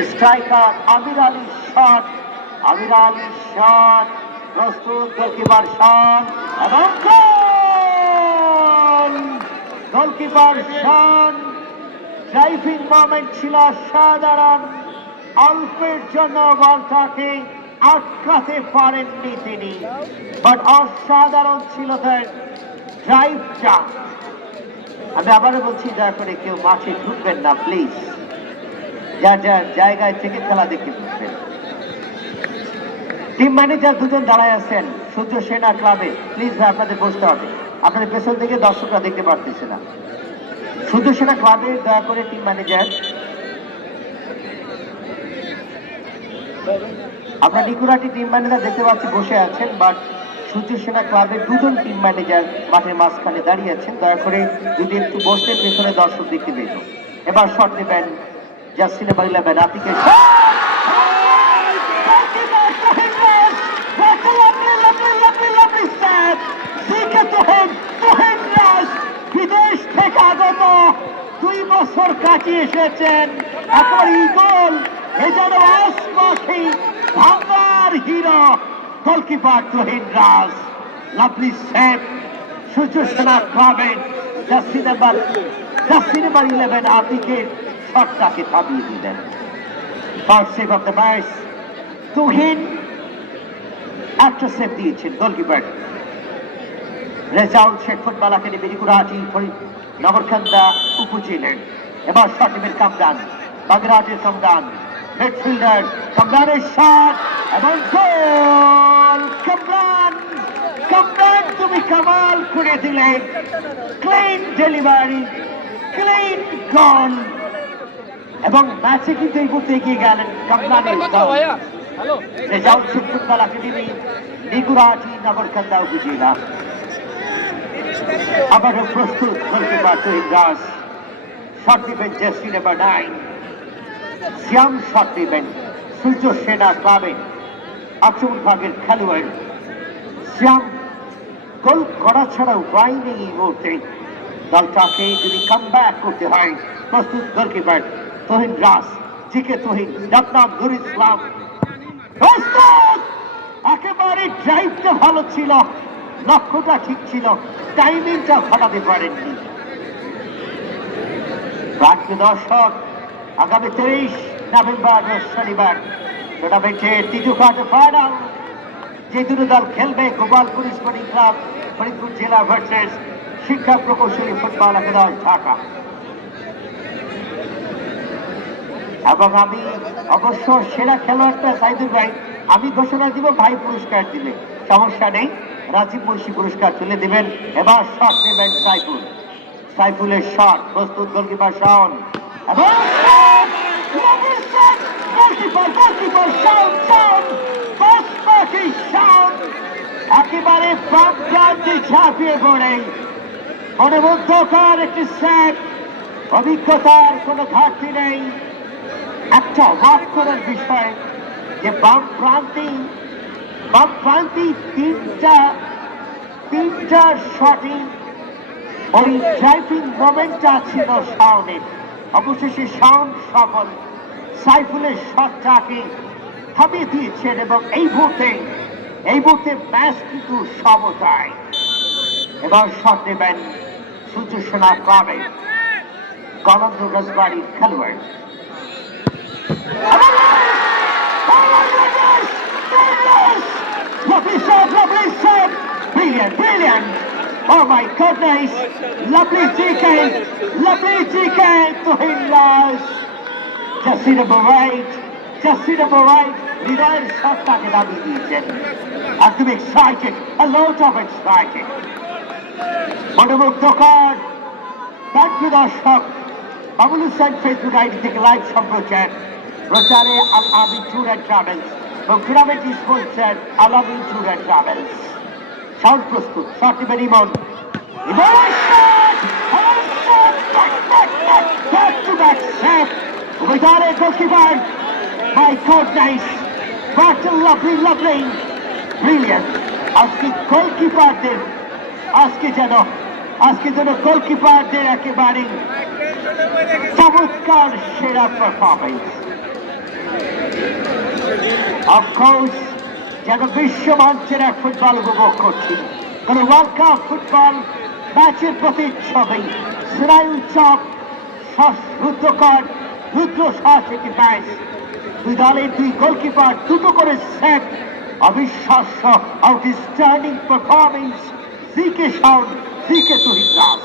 Striker Amir Ali shot Amir Ali shot প্রস্তুত goalkeeper Shan এবং goal! Goalkeeper Shan driving moment ছিল সাধারণ অল্পের জন্য বলটাকে আটকাতে পারেননি তিনি। বাট অসাধারণ ছিল তার ড্রাইভটা। আমি আবারও বলছি, দয়া করে কেউ মাঠে ঢুকবেন না, প্লিজ। যার যার জায়গায় থেকে খেলা দেখতে ঢুকবেন টিম ম্যানেজার দুজন দাঁড়ায় আছেন, সূর্য সেনা ক্লাবে প্লিজ ভাই, আপনাদের বসতে হবে। আপনাদের পেছন থেকে দর্শকরা দেখতে পারতেছে না। সূর্য সেনা ক্লাবের দয়া করে টিম ম্যানেজার আমরা নিকুরাটি টিম ম্যানেজার দেখতে পাচ্ছি, বসে আছেন বাট সূর্য সেনা ক্লাবের দুজন টিম ম্যানেজার মাঠের মাঝখানে দাঁড়িয়ে আছেন। দয়া করে যদি একটু বসতেন, পেছনে দর্শক দেখতে পেত। এবার শর্ট নেবেন জাস্টিন এবার ইলেভেন আতিকের বিদেশ দুই বছর কাটিয়ে এসেছেন এখন এ যেন আসমাখি ভাঙ্গার hero, goalkeeper Tahin Raj. Lovely save Surya Sena ক্লাবের জাস্টিন এবার ইলেভেন শটটাকে থামিয়ে দিলেন first of the match Tuhin একটা সেভ দিয়েছেন goalkeeper. Rezaul Sheikh football academy Nikurahati Nagarkanda, উপজেলের। এবার শটিমের কামরান, বাগেরহাটের কামরান, মিডফিল্ডার কামরানের শট এবং গোল। কামরান কামরান, তুমি কামাল করে দিলে। Clean delivery, clean goal. এবং ম্যাচে কিন্তু এই মুহূর্তে এগিয়ে গেলেন রেজাউল একাডেমি নগরকান্দা উপজেলা আবারও প্রস্তুত গোলকিপার তহিদ দাস। দিবেন জেসি নাম্বার নাইন শ্যাম দিবেন সূর্য সেনা ক্লাবের আক্রমণ ভাগের খেলোয়াড়। শ্যাম গোল করা ছাড়া উপায় নেই এই মুহূর্তে দলটাকে যদি কাম করতে হয় প্রস্তুত গোলকিপার তহিন রাস, জিকে তহিন। ডাকনাম নুর ইসলাম। একেবারে ড্রাইভটা ভালো ছিল। লক্ষ্যটা ঠিক ছিল। টাইমিংটা ঘটাতে পারেননি। প্রান্তীয় দর্শক, আগামী তেইশ নভেম্বর, শনিবার টুর্নামেন্টের তৃতীয় কোয়ার্টার ফাইনাল। যে দুটো দল খেলবে গোপালপুর স্পোর্টিং ক্লাব, ফরিদপুর জেলা ভার্সেস শিক্ষা প্রকৌশলী ফুটবল একাদশ ঢাকা। এবং আমি অবশ্য সেরা খেলোয়াড়টা সাইদুর ভাই। আমি ঘোষণা দিব, ভাই পুরস্কার দিলে সমস্যা নেই। রাজীব মুন্সি পুরস্কার তুলে দিবেন। এবার শট নেবেন সাইফুল। সাইফুলের শট প্রস্তুত গোলকিপার শাওন। এবং একেবারে পড়ে। একটি অভিজ্ঞতার কোনো ঘাটতি নেই। একটা অবাক করার বিষয় যে বাম প্রান্তে বাম প্রান্তে তিনটা তিনটা শটে ওই ড্রাইভিং মোমেন্টটা ছিল শাওনের। অবশেষে শাওন সফল। সাইফুলের শটটাকে থামিয়ে দিয়েছেন এবং এই মুহূর্তে এই মুহূর্তে ম্যাচ কিন্তু সমতায়। এবার শট নেবেন সূর্য সেনা ক্লাবে। গলন্দ রাজবাড়ির খেলোয়াড়। Lovely shot, lovely shot! Brilliant, brilliant! Oh my goodness! Lovely DK! Lovely DK to him last! Just see the right, just see the right. হৃদয়ের সত্তাকে দাবি দিয়েছেন একদম excited a lot of excited মনোমুগ্ধকর প্রান্তীয় দর্শক বাবুল হুসেন ফেসবুক আইডি থেকে live সম্প্রচার প্রচারে Al Amin tour and travels Tournament sponsor Al Amin tour and travels sound প্রস্তুত নেবেন Emon set! Umaytare goalkeeper! My goodness! What a lovely, lovely! Brilliant! আজকে গোলকিপারদের আজকে যেন আজকে যেন গোলকিপারদের একেবারে চমৎকার সেরা পারফরমেন্স অফকোর্স যেন বিশ্ব মঞ্চের এক ফুটবল উপভোগ করছি। কোন ওয়ার্ল্ড কাপ ফুটবল ম্যাচের প্রতিচ্ছবি স্নায়ু চাপ শ্বাসরুদ্ধকর রুদ্র একটি ম্যাচ। দুই দলের দুই গোলকিপার দুটো করে সেট। অবিশ্বাস্য outstanding performance GK sound GK Tuhin Das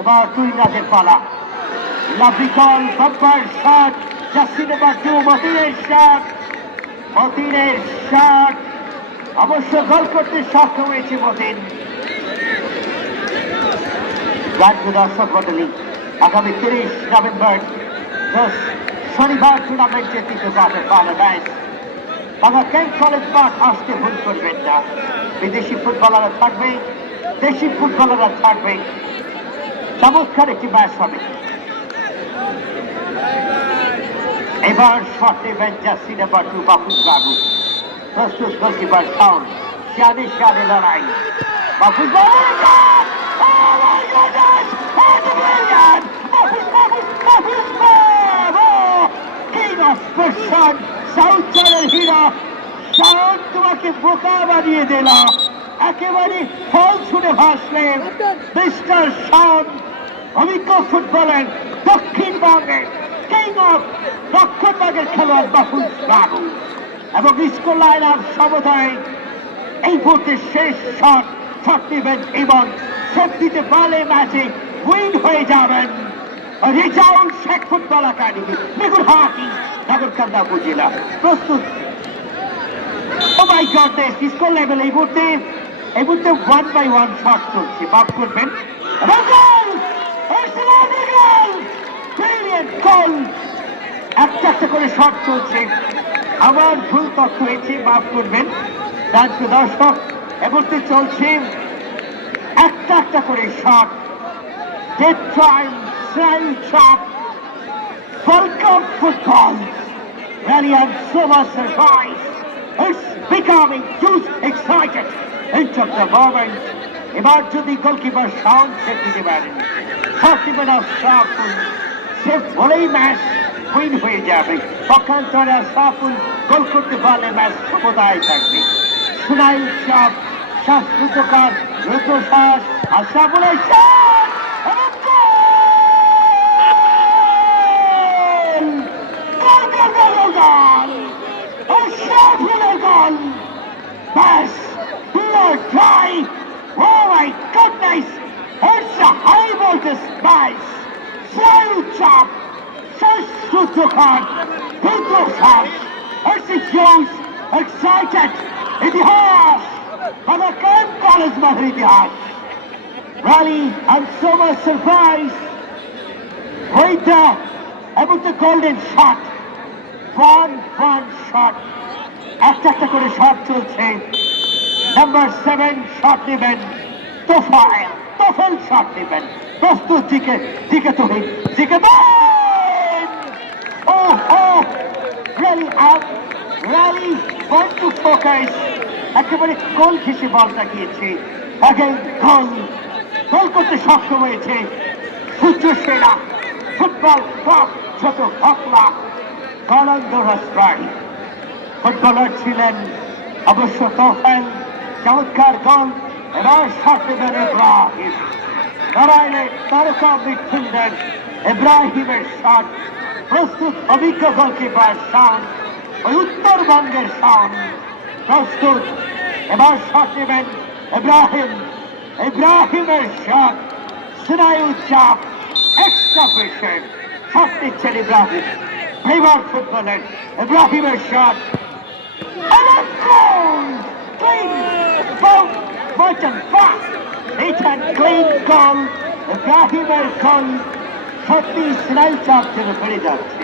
এবার তুহিন দাসের পালা। Lovely call bumper shot number two মতিনের shot মতিনের শট অবশ্য গোল করতে সক্ষম হয়েছে মতিন। রাজ্য দর্শক মন্ডলী, আগামী তিরিশ নভেম্বর শনিবার টুর্নামেন্টের তৃতীয় পাঠে বাংলাদেশ বাংলা ক্যাম্প কলেজ মাঠ আসতে ভুল করবেন না? বিদেশি ফুটবলাররা থাকবে, দেশি ফুটবলাররা থাকবে। চমৎকার একটি ম্যাচ হবে। এবার শট জার্সি নাম্বার টু বাপুস বাবু প্রস্তুত গোলকিপার সাউন্ড শিয়ানে শিয়ানে লড়াই। বাপুস বাবু South Channel হিরো শাওন তোমাকে বোকা বানিয়ে দিল। একেবারে ফল ছুটে ভাসলেন মিস্টার শাওন অভিজ্ঞ ফুটবলার দক্ষিণবঙ্গের খেলোয়াড় বাপুস বাবু এবং লাইন এই মুহূর্তে শেষ শট এবং পারলে ম্যাচে উইন হয়ে যাবেন শেখ ফুটবল একাডেমি নগরকান্দা উপজেলা প্রস্তুত। ও মাই লেভেল এই মুহূর্তে এই মুহূর্তে ওয়ান বাই ওয়ান শট চলছে। মাফ করবেন। এবং গোল গোল গোল একটা একটা করে শট চলছে আবার ভুল তথ্য হয়েছে মাফ করবেন। রাজ্য দর্শক এমনটি চলছে একটা একটা করে shot. Time becoming into the. এবার যদি গোলকিপার সাউন্ড সেট পারেন সাবস্টিমেন্ট অফ সেফ বলেই ম্যাচ উইন হয়ে যাবে পক্ষান্তরে আর সাফুল গোল করতে পারলে ম্যাচ সমতায় থাকবে সুনাইল চাপ শ্বাসরুদ্ধকার রুদ্রশ্বাস আর সাফুলের শট এবং গোল! গোল, গোল, গোল, গোল, গোল! আর সাফুলের গোল! ব্যাস blood dry. Oh my goodness! It's a high voltage smash. First Sutukhan. Pinto Sash. It's a huge, excited ইতিহাস আমার কেম কলেজ মাঠের ইতিহাস Rally and so much surprise. Waiter, এবং the golden shot. One, one shot. একটা একটা করে shot চলছে number seven shot নেবেন তোফায়েল তোফেল শট নেবেন প্রস্তুত দিকে দিকে তুহিন দিকে ও ও র্যালি একেবারে গোল ঘেসে বলটা গিয়েছে গোল গোল করতে সক্ষম হয়েছে সূর্য সেনা। ফুটবল ক্লাব ছোট হকলা গলন্দ রাজবাড়ি। ফুটবলার ছিলেন অবশ্য তোফেল চমৎকার গোল এবার সাথে নারায়ণে তারকা মিডফিল্ডার ইব্রাহিমের শট প্রস্তুত অভিজ্ঞ গোলকিপার শান, ওই উত্তরবঙ্গের শান প্রস্তুত, এবার শট নেবেন ইব্রাহিম, ইব্রাহিমের শট স্নায়ু চাপ এক্সট্রা প্রেশার শট নিচ্ছেন ইব্রাহিম ফেভার ফুটবলার ইব্রাহিমের shot! Clean! Both Merchant fast! A clean goal! ইব্রাহিমের গোল সত্যি স্নায়ু চাপ ছেড়ে ফেলে যাচ্ছে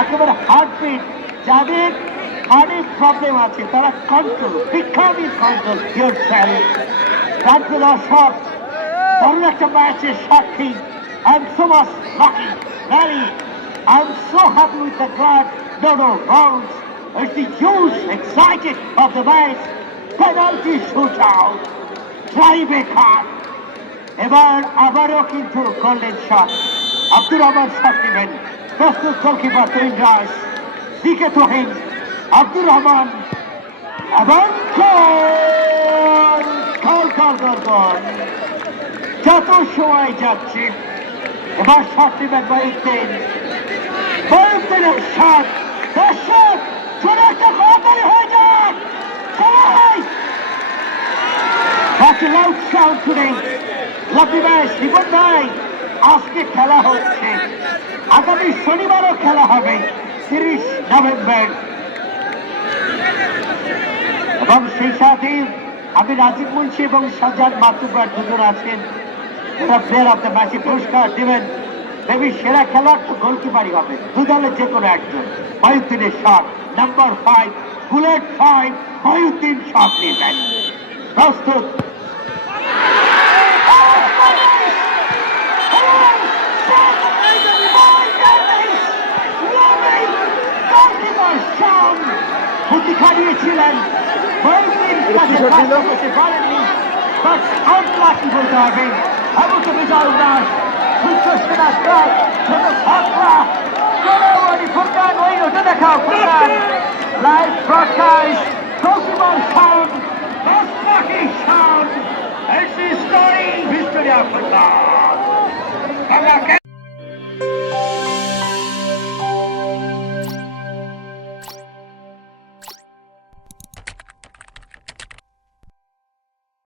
একেবারে হার্টবিট যাদের হার্টের প্রবলেম আছে, তারা কন্ট্রোল বিক্ষামী কন্ট্রোল ইউর সেলফ রাজ্য দর্শক দারুণ একটা ম্যাচের সাক্ষী I am so much lucky rally I am so happy with the club no no rounds It's the huge, excited of the match. Penalty shootout. Drive car এবার আবারও কিন্তু golden shot Abdur Rahman shot নেবেন। প্রস্তুত goalkeeper তুইন রাস দিকে তোহিন আব্দুর রহমান। গোল যত সময় যাচ্ছে, এবার শট নেবেন বয়ুদ্দিন বয়ুদ্দিনের শট দর্শক ছোট একটা হয়ে যাক। সবাই A loud sound today. Lucky match report ভাই, আজকে খেলা হচ্ছে। আগামী শনিবারও খেলা হবে তিরিশ নভেম্বর। এবং সেই সাথে আমি রাজীব মুন্সি এবং সাজাদ মাতুব্বার দুজন আছেন। এরা প্লেয়ার অফ দ্য ম্যাচে পুরস্কার দেবেন। দেবী সেরা খেলার তো গোলকিপারই হবে। দু দলের যে কোনো একজন। মহিউদ্দিনের shot number five bullet five Mohiuddin shot নেবেন প্রস্তুত। বুদ্ধি খাটিয়েছিলেন মহিউদ্দিন কাছে কাছে করতে পারেননি বাস আউটলাকি বলতে হবে আবুকে বিজয় উল্লাস সূর্য সেনা কাজ ছোট ফাঁকলা চলো ফুরকান ওই ওটা দেখাও Furqan live broadcast possible sound best lucky sound It's the story, history of football.